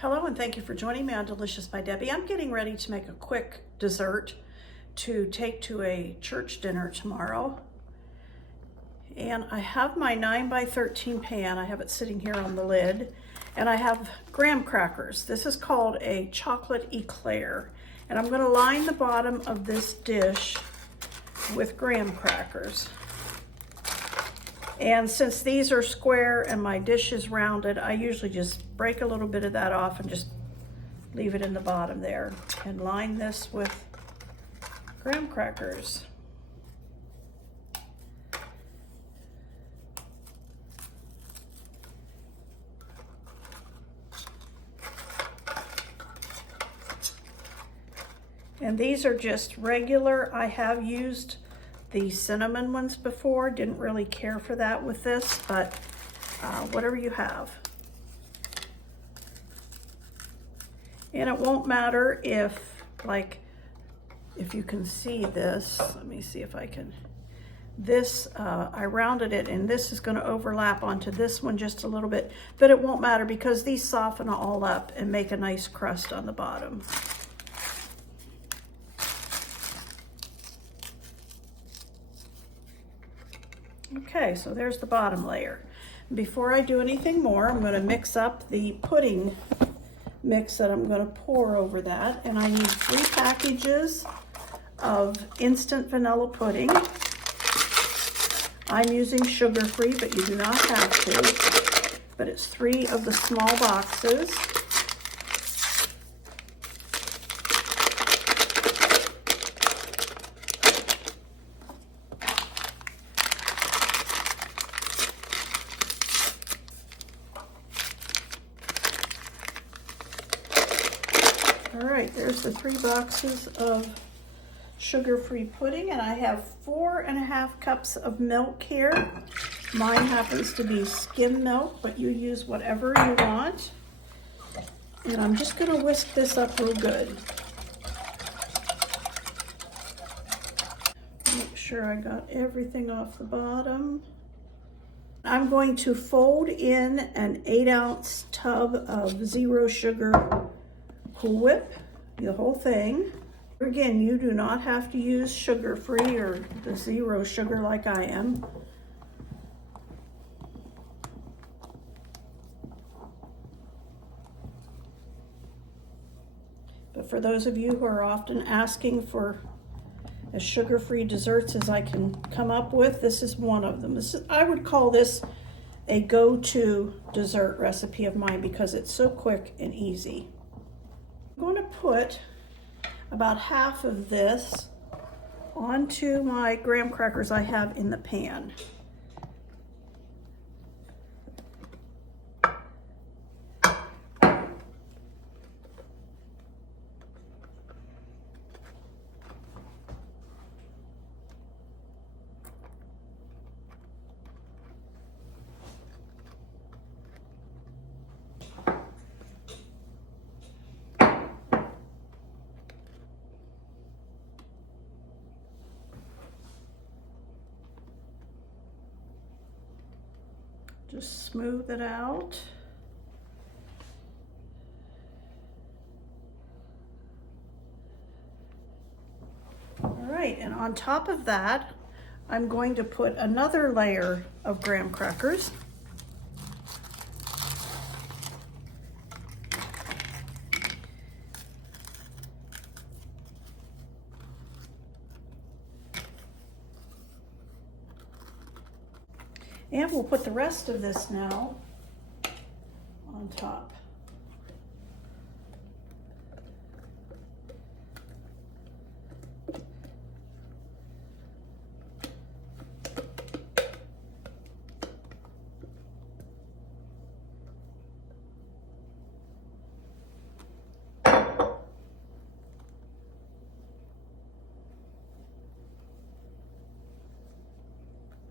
Hello and thank you for joining me on Delicious by Debbie. I'm getting ready to make a quick dessert to take to a church dinner tomorrow. And I have my 9x13 pan. I have it sitting here on the lid. And I have graham crackers. This is called a chocolate eclair. And I'm going to line the bottom of this dish with graham crackers. And since these are square and my dish is rounded, I usually just break a little bit of that off and just leave it in the bottom there and line this with graham crackers. And these are just regular. I have used the cinnamon ones before, didn't really care for that with this, but whatever you have. And it won't matter if you can see this, let me see if I can, this, I rounded it and this is gonna overlap onto this one just a little bit, but it won't matter because these soften all up and make a nice crust on the bottom. Okay, so there's the bottom layer. Before I do anything more, I'm going to mix up the pudding mix that I'm going to pour over that. And I need 3 packages of instant vanilla pudding. I'm using sugar-free, but you do not have to. But it's 3 of the small boxes. All right, there's the 3 boxes of sugar-free pudding, and I have 4.5 cups of milk here. Mine happens to be skim milk, but you use whatever you want. And I'm just gonna whisk this up real good. Make sure I got everything off the bottom. I'm going to fold in an 8-ounce tub of zero sugar Cool Whip, the whole thing. Again, you do not have to use sugar-free or the zero sugar like I am. But for those of you who are often asking for as sugar-free desserts as I can come up with, this is one of them. I would call this a go-to dessert recipe of mine because it's so quick and easy. I'm going to put about half of this onto my graham crackers I have in the pan. Just smooth it out. All right, and on top of that, I'm going to put another layer of graham crackers. And we'll put the rest of this now on top.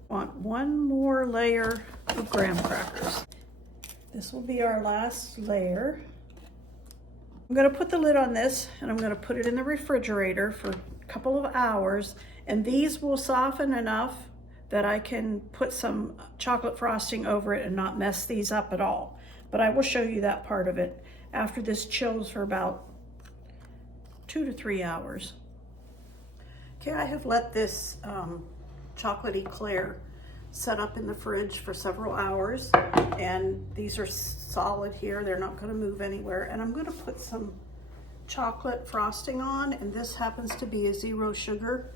Want one more layer of graham crackers. This will be our last layer. I'm going to put the lid on this and I'm going to put it in the refrigerator for a couple of hours, and these will soften enough that I can put some chocolate frosting over it and not mess these up at all. But I will show you that part of it after this chills for about 2 to 3 hours. Okay, I have let this chocolate eclair set up in the fridge for several hours, and these are solid here. They're not going to move anywhere. And I'm going to put some chocolate frosting on, and this happens to be a 0 sugar.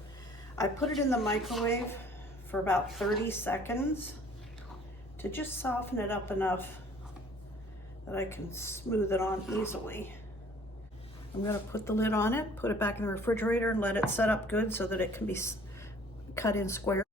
I put it in the microwave for about 30 seconds to just soften it up enough that I can smooth it on easily. I'm going to put the lid on it, put it back in the refrigerator, and let it set up good so that it can be cut in squares.